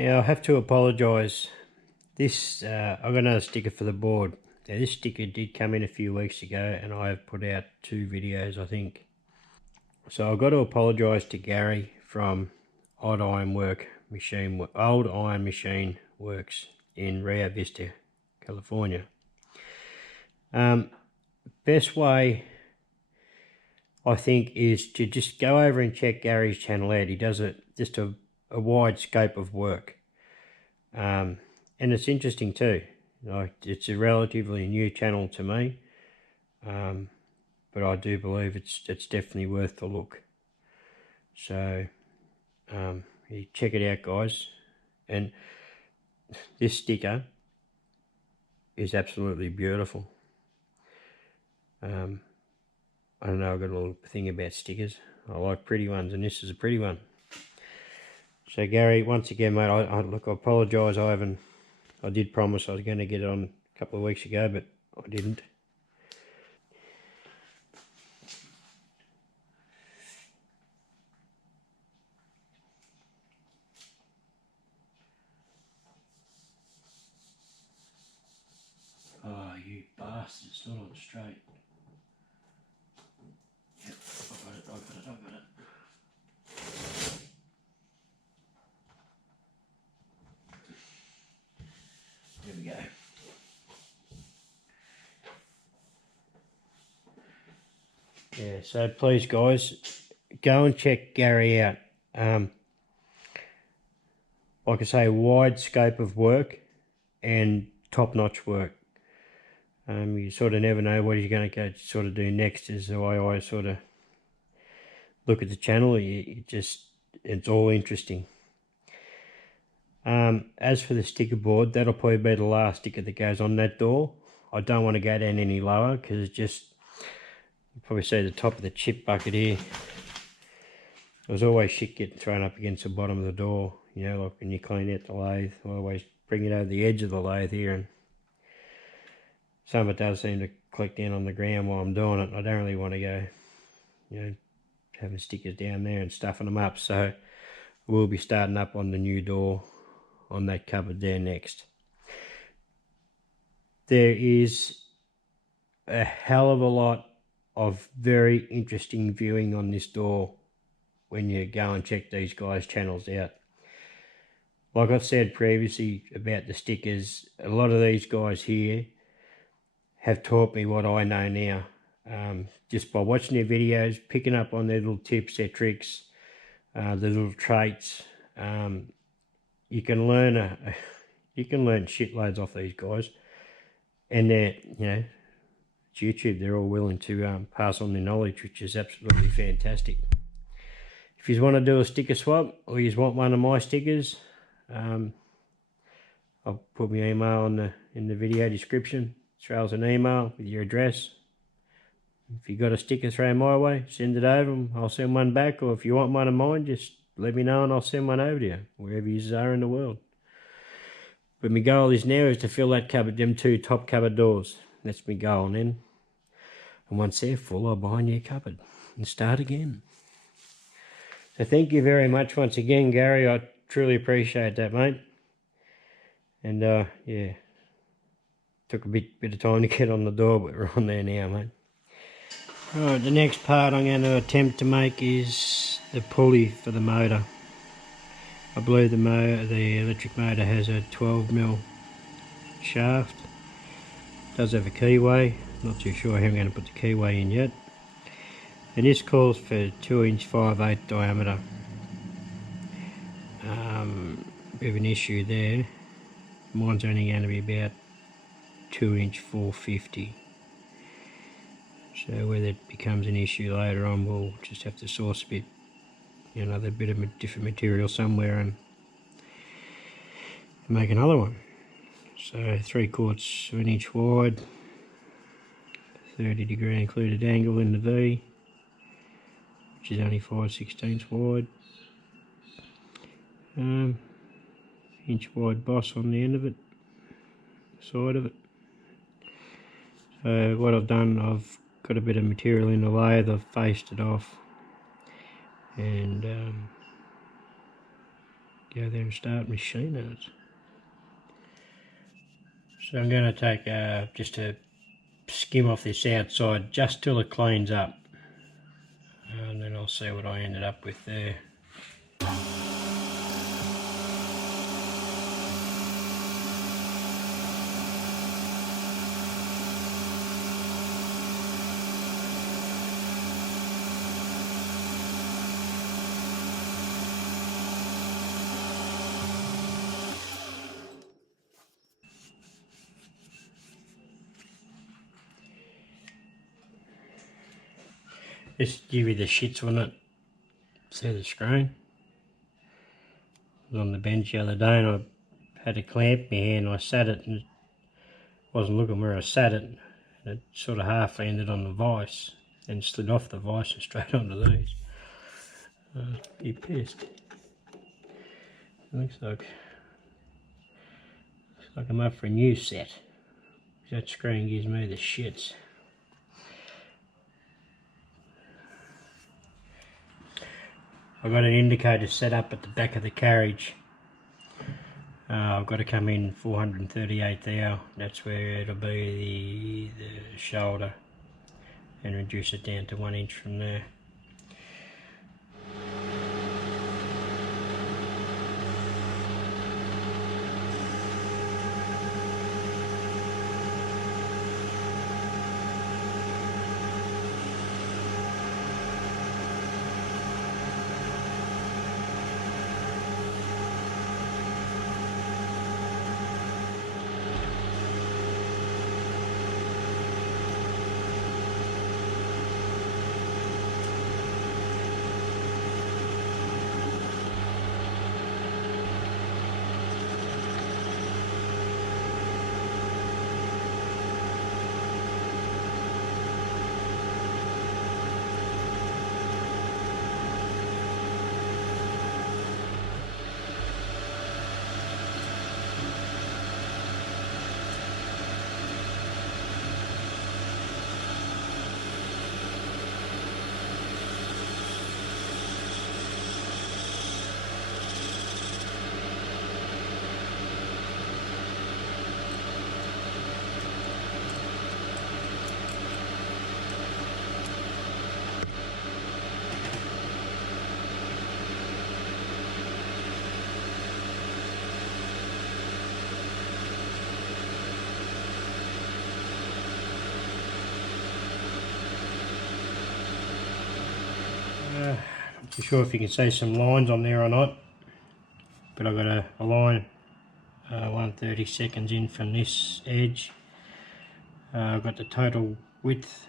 Now I have to apologise. This I've got another sticker for the board. Now this sticker did come in a few weeks ago, and I have put out 2 videos, I think. So I've got to apologise to Gary from Old Iron Machine Works in Rio Vista, California. Best way I think is to just go over and check Gary's channel out. He does just a wide scope of work, and it's interesting too. Like, it's a relatively new channel to me, but I do believe it's definitely worth the look. So you check it out, guys. And this sticker is absolutely beautiful. I don't know, I've got a little thing about stickers. I like pretty ones, and this is a pretty one. So Gary, once again, mate, I apologise. I did promise I was going to get it on a couple of weeks ago, but I didn't. Oh, you bastard, it's not on straight. Yep, I've got it. There we go. Yeah, so please, guys, go and check Gary out. Like I say, wide scope of work and top-notch work. You sort of never know what he's going to go sort of do next, is the way I sort of look at the channel. It's all interesting. As for the sticker board, that'll probably be the last sticker that goes on that door. I don't want to go down any lower, because it's just, you probably see the top of the chip bucket here. There's always shit getting thrown up against the bottom of the door, you know, like when you clean out the lathe. I always bring it over the edge of the lathe here, and some of it does seem to collect down on the ground while I'm doing it. I don't really want to go, you know, having stickers down there and stuffing them up. So we'll be starting up on the new door on that cupboard there next. There is a hell of a lot of very interesting viewing on this door when you go and check these guys' channels out. Like I've said previously about the stickers, a lot of these guys here have taught me what I know now, just by watching their videos, picking up on their little tips, their tricks, the little traits. You can learn shitloads off these guys, and they're, you know, it's YouTube. They're all willing to pass on their knowledge, which is absolutely fantastic. If you want to do a sticker swap, or you want one of my stickers, I'll put my email in the video description. Throw us an email with your address. If you got a sticker thrown my way, send it over and I'll send one back. Or if you want one of mine, just let me know and I'll send one over to you, wherever you are in the world. But my goal is now is to fill that cupboard, them 2 top cupboard doors. That's my goal. And once they're full, I'll buy a new cupboard and start again. So thank you very much once again, Gary. I truly appreciate that, mate. And yeah, took a bit of time to get on the door, but we're on there now, mate. Right, the next part I'm going to attempt to make is the pulley for the motor. I believe the electric motor has a 12mm shaft. It does have a keyway. Not too sure how I'm going to put the keyway in yet. And this calls for 2" 5/8 diameter. Bit of an issue there. Mine's only going to be about 2" 450. So whether it becomes an issue later on, we'll just have to source a bit, you know, another bit of different material somewhere and make another one. So 3/4 of an inch wide, 30° included angle in the V, which is only 5/16 wide. Inch wide boss on the end of it, side of it. So what I've done, I've got a bit of material in the lathe, I've faced it off, and go there and start machining it. So I'm going to take just a skim off this outside just till it cleans up, and then I'll see what I ended up with there. Just give you the shits on it. See the screen? I was on the bench the other day and I had to clamp my hand and I sat it and it wasn't looking where I sat it. And it sort of half landed on the vise and slid off the vise and straight onto these. Be pissed. Looks like I'm up for a new set. That screen gives me the shits. I've got an indicator set up at the back of the carriage. I've got to come in 438 thou. That's where it'll be the shoulder, and reduce it down to 1 inch from there. Not too sure if you can see some lines on there or not, but I've got a line 1/32 in from this edge. I've got the total width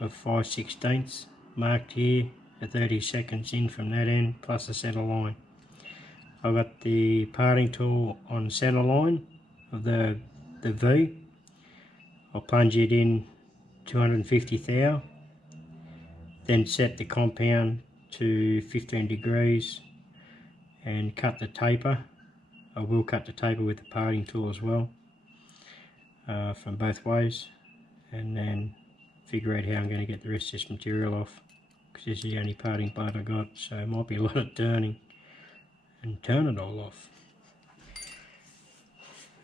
of 5/16 marked here, a 30 in from that end, plus a centre line. I've got the parting tool on centre line of the V. I'll plunge it in 250 thou, then set the compound to 15 degrees and cut the taper. I will cut the taper with the parting tool as well, from both ways, and then figure out how I'm going to get the rest of this material off, because this is the only parting part I got, so it might be a lot of turning and turn it all off.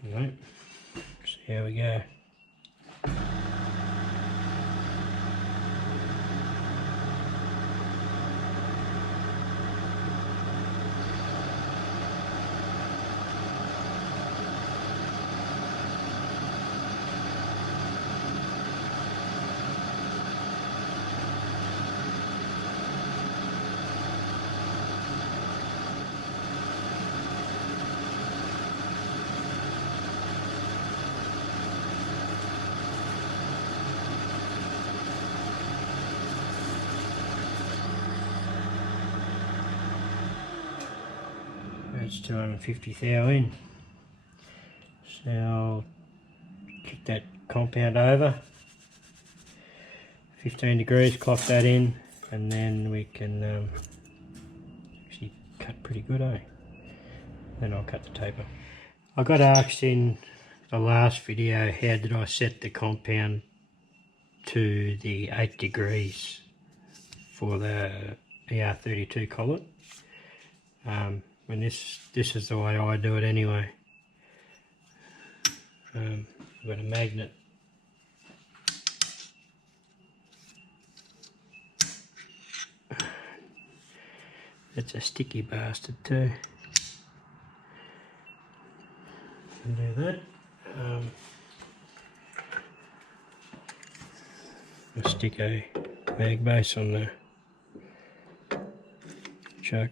Alright, so here we go. That's 250 thou in. So I'll kick that compound over, 15 degrees, clock that in, and then we can actually cut pretty good, eh? Then I'll cut the taper. I got asked in the last video, how did I set the compound to the 8 degrees for the ER32 collet. And this is the way I do it anyway. I've got a magnet. It's a sticky bastard too. And do that. I'll stick a mag base on the chuck.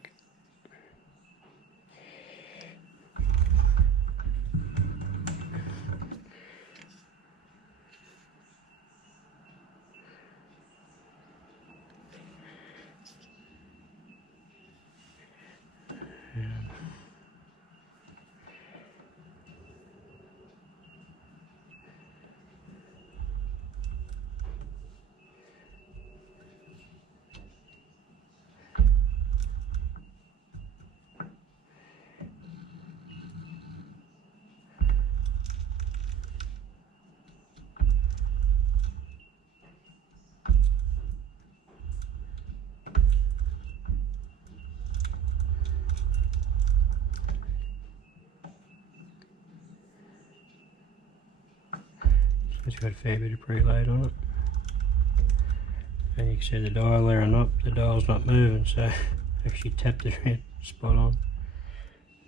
It's got a fair bit of preload on it. And you can see the dial there and up, the dial's not moving, so actually tapped it around spot on.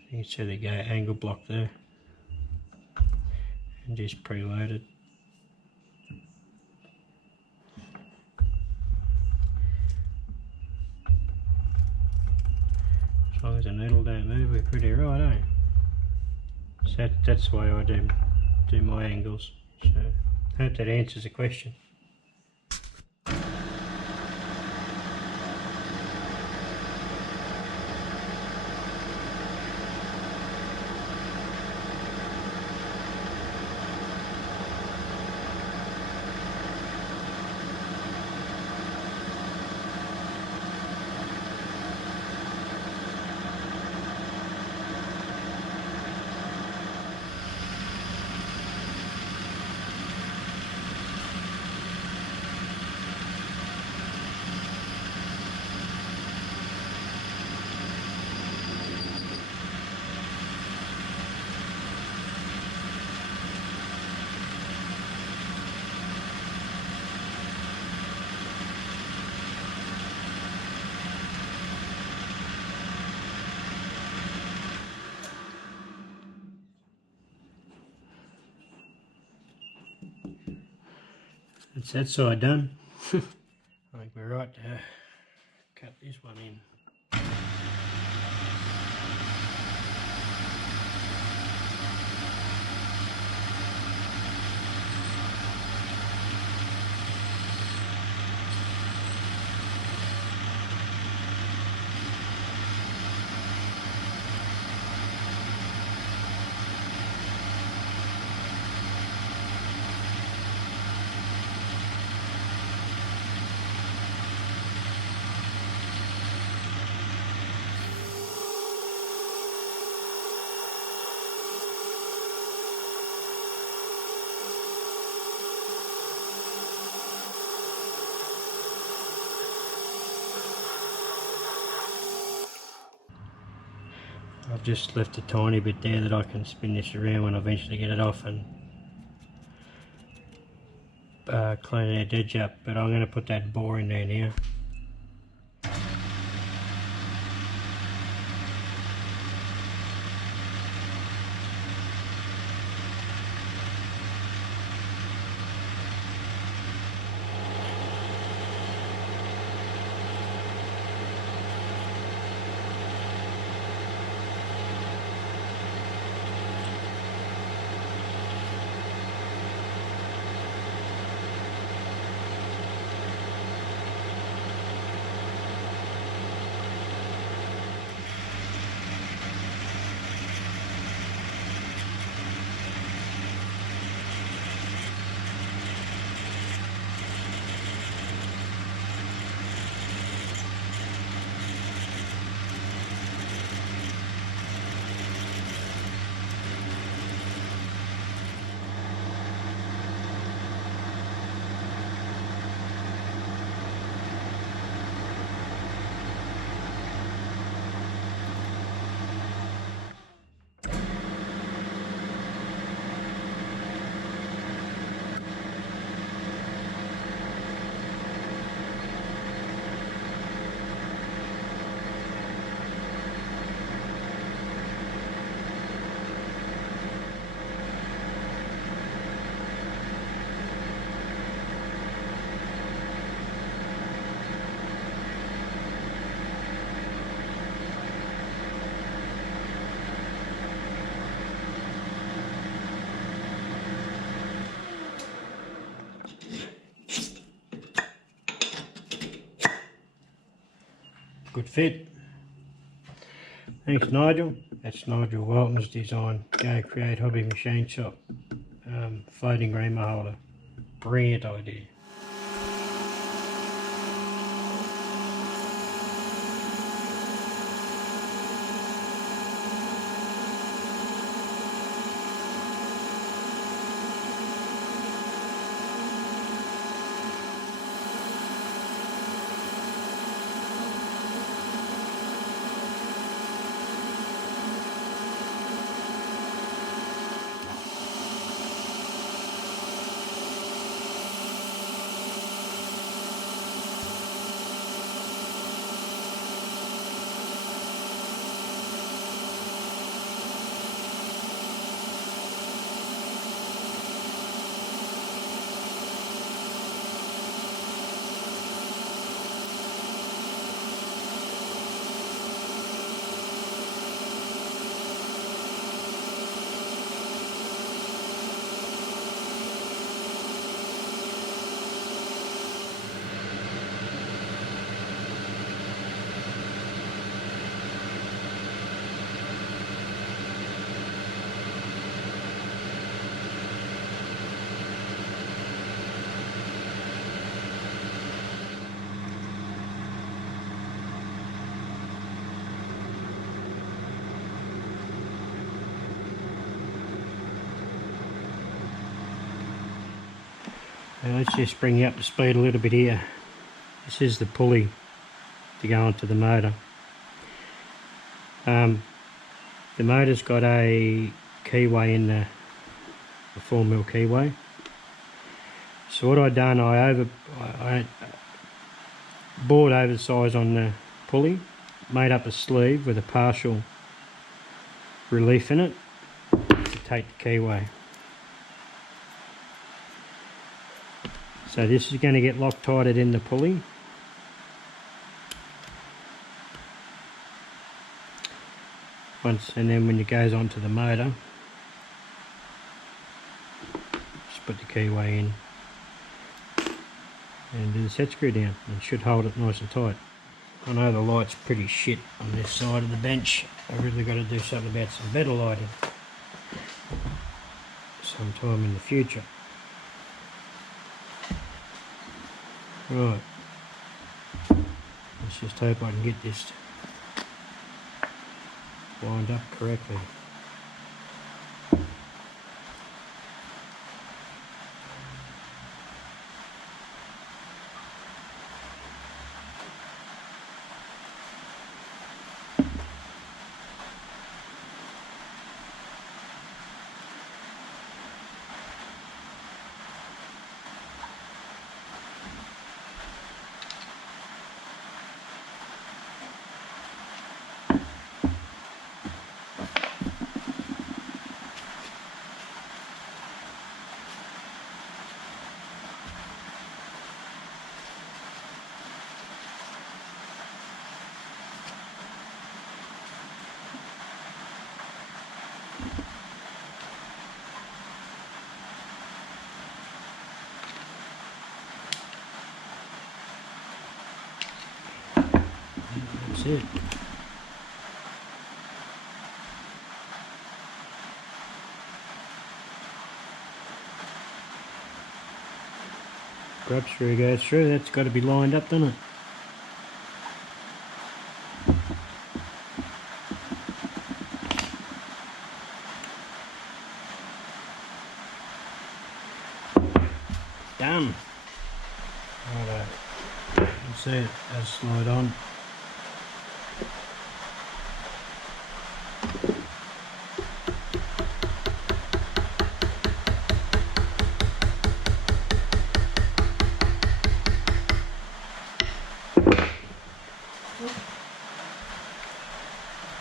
You can see the gate angle block there. And just preloaded. As long as the needle don't move, we're pretty right, eh? So that's the way I do my angles. So I hope that answers the question. That's that side done. I think we're right to cut this one in. I've just left a tiny bit there that I can spin this around when I eventually get it off and clean that edge up, but I'm going to put that bore in there now. Good fit. Thanks Nigel. That's Nigel Walton's design. Go Create Hobby Machine Shop. Floating reamer holder. Brilliant idea. Now let's just bring you up to speed a little bit here. This is the pulley to go onto the motor. The motor's got a keyway in the 4mm keyway. So what I done, I bored oversize on the pulley, made up a sleeve with a partial relief in it to take the keyway. So this is going to get Loctited in the pulley. And then when it goes onto the motor, just put the keyway in and do the set screw down, and it should hold it nice and tight. I know the light's pretty shit on this side of the bench. I've really got to do something about some better lighting sometime in the future. Right, let's just hope I can get this lined up correctly. That's it. Grub screw goes through, that's got to be lined up, doesn't it? Done. Righto. You can see it does slide on.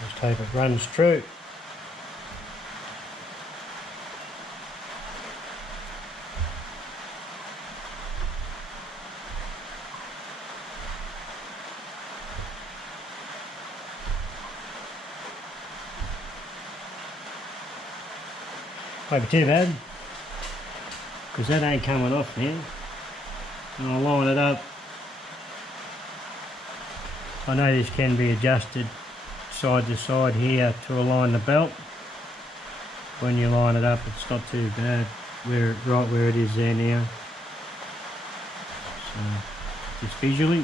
Just hope it runs true. Won't be too bad, because that ain't coming off now. And I'll line it up I know this can be adjusted side to side here to align the belt. When you line it up, it's not too bad, right where it is there now. So just visually.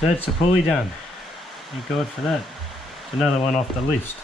So that's the pulley done. Thank God for that. It's another one off the list.